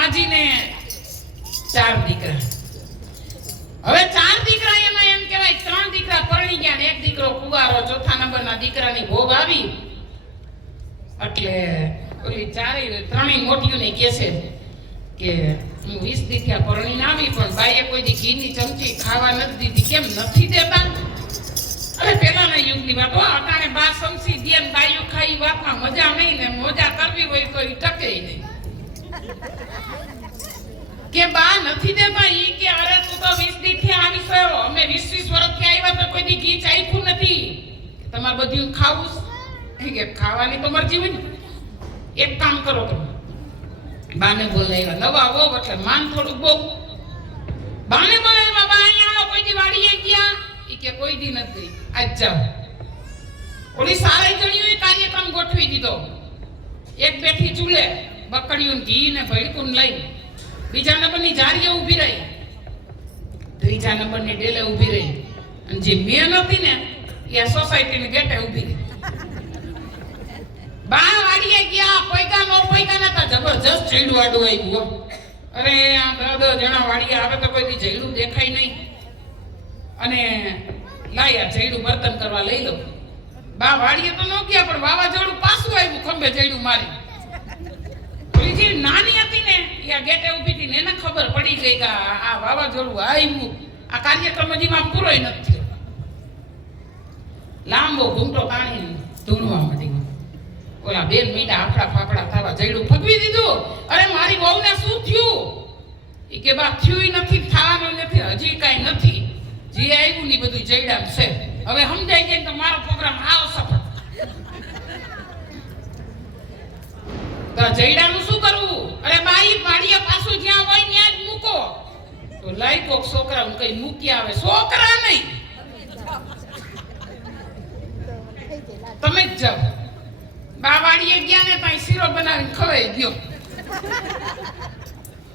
માજીને 4 દીકરા. હવે 4 દીકરા એમાં એમ કહેવાય 3 દીકરા પરણી ગયા ને 1 દીકરો કુંવારો. ચોથા નંબરના દીકરાની ભોગ આવી એટલે ઓલી ત્રણેય મોટીઓને કહે છે કે હું 20 દીકરા પરણીને આવી પણ બાઈએ કોઈ દી ઘીની ચમચી ખાવા નથી દીધી. કેમ નથી દેતા? અરે પેલાના યુગની વાત હો. અટાણે બા સમસી દે ને બાયું ખાઈ વાતમાં મજા નહીં ને મોજા કરવી હોય તો ઈ ટકે નહીં. કે બા નથી દેતા ઈ કે અરે તું તો 20 દીથી આવી છો, અમે 20 વર્ષથી આવ્યા તો કોઈ દી ઘી ચાખ્યું નથી. તમારે બધું ખાવું કે ખાવાની તો મરજી હોય ને. એક કામ કરો તમે બાને બોલાવ્યા. નવા હો એટલે માન થોડુંક બહુ. બાને બોલાવ્યા. બા અહીંયા કોઈ દી વાડીએ ગયા? ઈ કે કોઈ દી નથી. આજ જાવ. ઓલી સારી જણીઓએ કાર્યક્રમ ગોઠવી દીધો. એક બેઠી ચૂલે બકડીયું ઘી ને ભડકું લઈ, બીજા નંબરની જારીએ ઊભી રહી, ત્રીજા નંબરની ડેલે ઊભી રહી, અને જે મેન હતી ને એ સોસાયટીની ગેટે ઊભી રહી. બા વાડીએ ગયા, પૈકા નો પૈકા નતા. જબરજસ્ત જઈડું આડું આવ્યું. અરે આ 10 જણા વાડીએ આવે તો કોઈ દી જઈડું દેખાય નહીં. અને લાયા જઈડું બર્તન કરવા લઈ લો. બા વાડીએ તો ન ગયા પણ વાવાઝોડું પાછું આવ્યું ખંભે જઈડું મારી. ઓલી જે નાની હતી ને એ આ ગેટે ઊભી હતી ને એને ખબર પડી ગઈ કે આ વાવાઝોડું આવ્યું. આ કાર્યક્રમ હજીમાં પૂરો નથી થયો. લાંબો ઘૂંટો તાણી ધૂણવા માંડી. ઓલા બેન મીડા આફડા ફાફડા થવા જઈડું ફગવી દીધું. અરે મારી વહુને શું થયું? એ કે બા થયું નથી, થવાનું નથી, હજી કાંઈ નથી. જે આવ્યું ને બધું જઈડામ છે. હવે સમજાઈ જાય તો મારો પ્રોગ્રામ આવ સફળ. તો જઈડાનું શું કરવું? અરે બાઈ વાડીએ પાછું જ્યાં હોય ત્યાં જ મૂકો. તો લાઈ કોક છોકરાને કઈ મૂકી આવે. છોકરા નહીં, તમે જ જાઓ. બા વાડીએ ગયા ને ત્યાં શીરો બનાવીને ખવાઈ ગયો.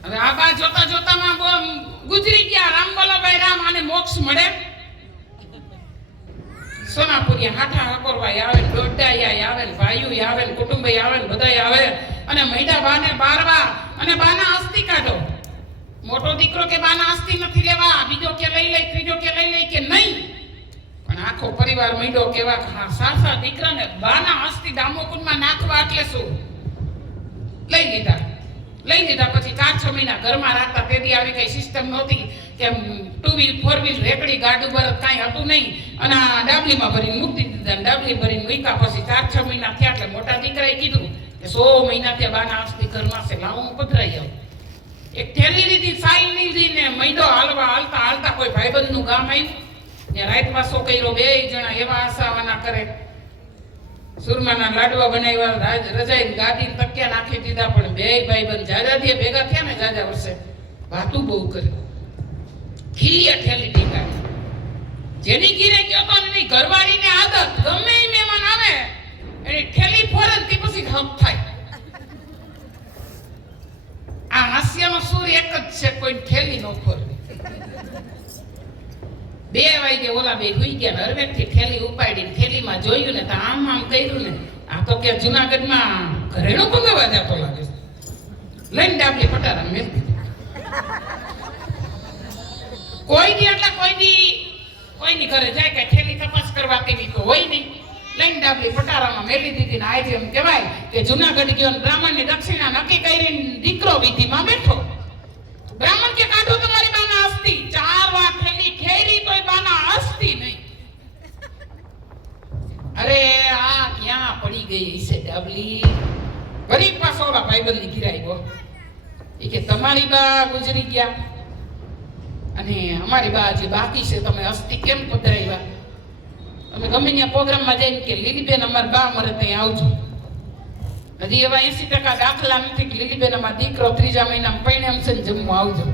હવે આ બા જોતા જોતામાં ગુજરી ગયા. રામ બોલો ભાઈ રામ. આને મોક્ષ મળે? સોનાપુરિયા હાઠા હકોરવાય આવે, દોડાયા આવે, ભાઈઓ આવે, કુટુંબી આવે, બધાય આવે અને મૈડા બાને બારવા અને બાના અસ્તિ કાઢો. મોટો દીકરો કે બાના અસ્તિ નથી લેવા, બીજો કે લઈ લે, ત્રીજો કે લઈ લે કે નહીં. પણ આખો પરિવાર મૈડો કેવા સાસા દીકરાને બાના અસ્તિ દામોકુંડમાં નાખવા એટલે શું? લઈ લીધા. પછી 4-6 મહિના ઘરમાં રાખતા. તેથી આવી કઈ સિસ્ટમ નહોતી કે 2 વ્હીલ 4 વ્હીલ રેકડી ગાડું બર કાંઈ હતું નહીં. અને આ ડાબલીમાં ભરીને મૂકી દીધા. ડાબલી ભરીને મૂક્યા. પછી 4-6 મહિના થયા એટલે મોટા દીકરાએ કીધું કે 100 મહિના થયા બાના અસ્તિ ઘરમાં છે, લાવો હું પધરાઈ આવું. એક થેલી લીધી, સાઈ લીધી ને મૈડો હાલતા કોઈ ભાઈબંધનું ગામ આવ્યું ને રાત વાસો કર્યો. 2 જણા એવા આશાવાના કરે. સુરમાના લાડવા બનાવ્યા, રજાઈ ગાદી તકિયા નાખી દીધા. પણ 2 ભાઈબંધ જાજાથી ભેગા થયા ને જાજા વર્ષે વાતું બહુ કરી. ઘી ઠેલી ટીકા જેની ઘીરે ગયો તો એની ઘરવાળીને આદત ગમે એ મહેમાન આવે એની ઠેલી ફોરન થી પછી હક થાય. આ હાસ્યનો સૂર એક જ છે, કોઈ ઠેલી નો ફોરવી. 2 વાગે ઓલા બે હુઈ ગયા. હરવેથી ઠેલી ઉપાડી ઠેલીમાં જોયું ને તો આમ કર્યું ને આ તો કે જુનાગઢમાં ઘરેણો ભંગાવા જતો લાગે છે. લઈને ડાબલી પટારા મેલ દીધી. કોઈની ઘરે જાય કે ઠેલી તપાસ કરવા કેવી તો હોય નહીં. લઈને ડાબલી પટારામાં મેલી દીધી. ને આજે એમ કહેવાય કે જુનાગઢ ગયો ને બ્રાહ્મણની દક્ષિણા નક્કી કરીને દીકરો વિધિમાં બેઠો. બ્રાહ્મણ કે કાઢો તમારી બાના અસ્તિ. 4 વાર ઠેલી ખેરી તોય બાના અસ્તિ નહીં. અરે આ ક્યાં પડી ગઈ છે ડાબલી? ગરીબ પાસો ઓલા ભાઈબંધની ઘીરાઈ ગયો. એ કે તમારી બા ગુજરી ગયા અને અમારી બા હજી બાકી છે, તમે અસ્તિ કેમ પધરાવ્યા? તમે ગમે ત્યાં પ્રોગ્રામમાં જઈને કે લીલીબેન અમારા બા મરે ત્યાં આવજો. હજી એવા 80% દાખલા નથી કે લીલીબેન અમારો દીકરો 3જા મહિનામાં પરિણામ છે ને જમવા આવજો.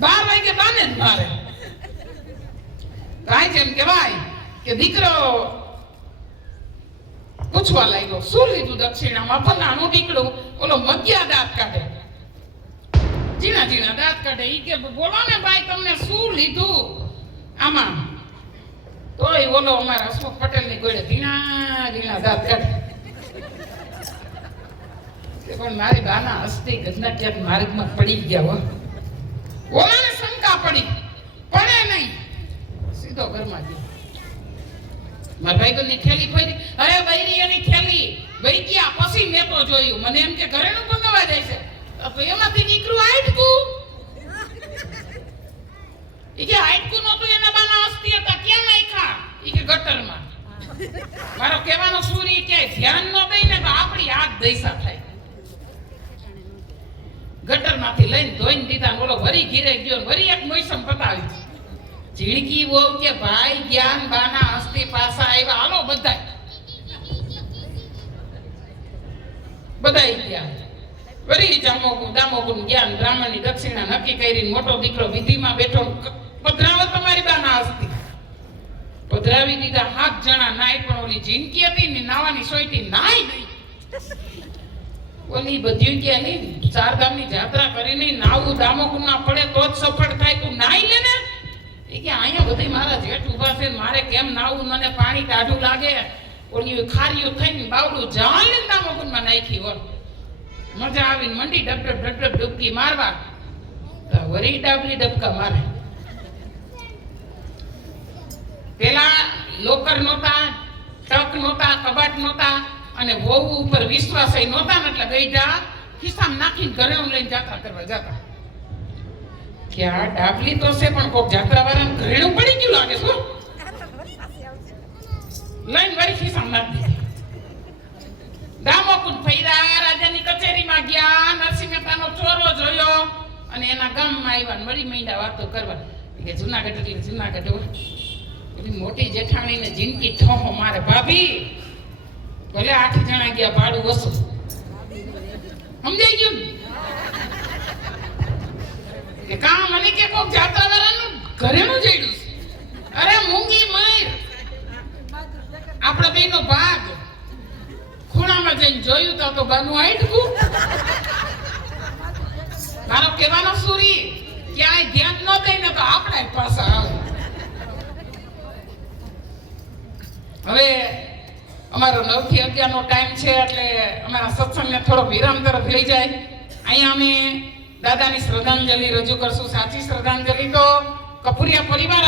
12 વાગે બાને જ મારે. કાંઈ જેમ કહેવાય કે દીકરો પૂછવા લાગ્યો, શું લીધું દક્ષિણામાં? ફલાણું દીકડું. ઓલો મગ્યા દાંત કાઢે, ઝીણા દાંત કાઢે. ઈ કે બોલો ને ભાઈ તમને શું લીધું આમાં? તોય ઓલો અમારા હસમુખ પટેલ ની ગોળે ઝીણા દાંત કાઢે. પણ મારી બાના હસ્તી ગજના ક્યાંક માર્ગમાં પડી ગયા હો. ઓલાને શંકા પડી, પડે નહીં, સીધો ઘરમાં ગયો. મારા ભાઈબંધની થેલી પડી, અરે બૈરી એની થેલી વહી ગયા. પછી મેં તો જોયું, મને એમ કે ઘરેનું મંગાવા જાય છે, તો એમાંથી નીકળું આટકું. એ કે આટકું નહોતું, એના બાના હસ્તી હતા, ક્યાં નાખ્યા? એ કે ગટરમાં. મારો કહેવાનો સૂરી ક્યાંય ધ્યાન ન દઈને તો આપણી હાથ દૈસા થાય. ગટરમાંથી લઈને ધોઈને દીધા, બોલો વરી ઘીરે ગયો, વરી એક મોસમ પતાવી. ઝીણકી વહુ કે ભાઈ જ્ઞાન બાના હસ્તી પાસા આવ્યા, હાલો બધાય ગયા. વરી દામોગુણ જ્ઞાન બ્રાહ્મણની દક્ષિણા નક્કી કરીને મોટો દીકરો વિધિમાં બેઠો, પધરાવો તમારી બાના હસ્તી. પધરાવી દીધા. 7 જણા નાય, પણ ઓલી ઝીણકી હતી ને નાવાની સોયટી નાય નહીં. ઓલી બધી કે નહીં, ચારધામની જાત્રા કરીને નાવું દામોગુણમાં પડે તો જ સફળ થાય, તું નાઈ લે ને. એ કે અહીંયા બધી મારા જેઠ ઉભા છે, મારે કેમ નાવું, મને પાણી ટાઢું લાગે. ઓલી ખારીઓ થઈને બાવડું જાણ ને દામોગુણમાં નાખી હોત. મજા આવીને મંડી ડબ ડબકી મારવા, તો વરી ડાબલી ડબકા મારે. પેલા લોકર નહોતા, ટક નહોતા, કબાટ નહોતા, અને વહુ ઉપર વિશ્વાસ નહોતા ને એટલે ગઈઢા ખિસ્સામાં નાખીને ઘરે લઈને જાત્રા કરવા જતા. કે આ ડાબલી તો છે, પણ કોક જાત્રા વાળાને ઘરેણું પડી ગયું લાગે શું, લઈને વળી ખિસ્સામાં નાખી દીધી. દામોકુંડ ફર્યા, રાજાની કચેરીમાં ગયા, નરસિંહ મહેતાનો ચોરો જોયો, અને એના ગામમાં આવ્યા, મળી મહિના વાતો કરવા. કે જુનાગઢ એટલે જુનાગઢ હોય. એની મોટી જેઠાણીને જિંદગી ઠોહો મારે, ભાભી ભલે 8 જણા ગયા, ભાડું વસૂલ. સમજાઈ ગયું કે કામ મને કે કોક જાત્રા વાળાનું ઘરેનું જઈડું છે. અરે મૂંગી મર, આપણા બેનો ભાગ. ખૂણામાં જઈને જોયું તો બાનું આટકું. મારો કહેવાનો સૂરી ક્યાંય ધ્યાન ન દઈને તો આપણે પાછા આવે. હવે અમારો 9 થી 11 નો ટાઈમ છે, એટલે અમારા સત્સંગને થોડો વિરામ તરફ લઈ જાય. અહીંયા અમે દાદાની શ્રદ્ધાંજલિ રજૂ કરશું. સાચી શ્રદ્ધાંજલિ તો કપૂરિયા પરિવાર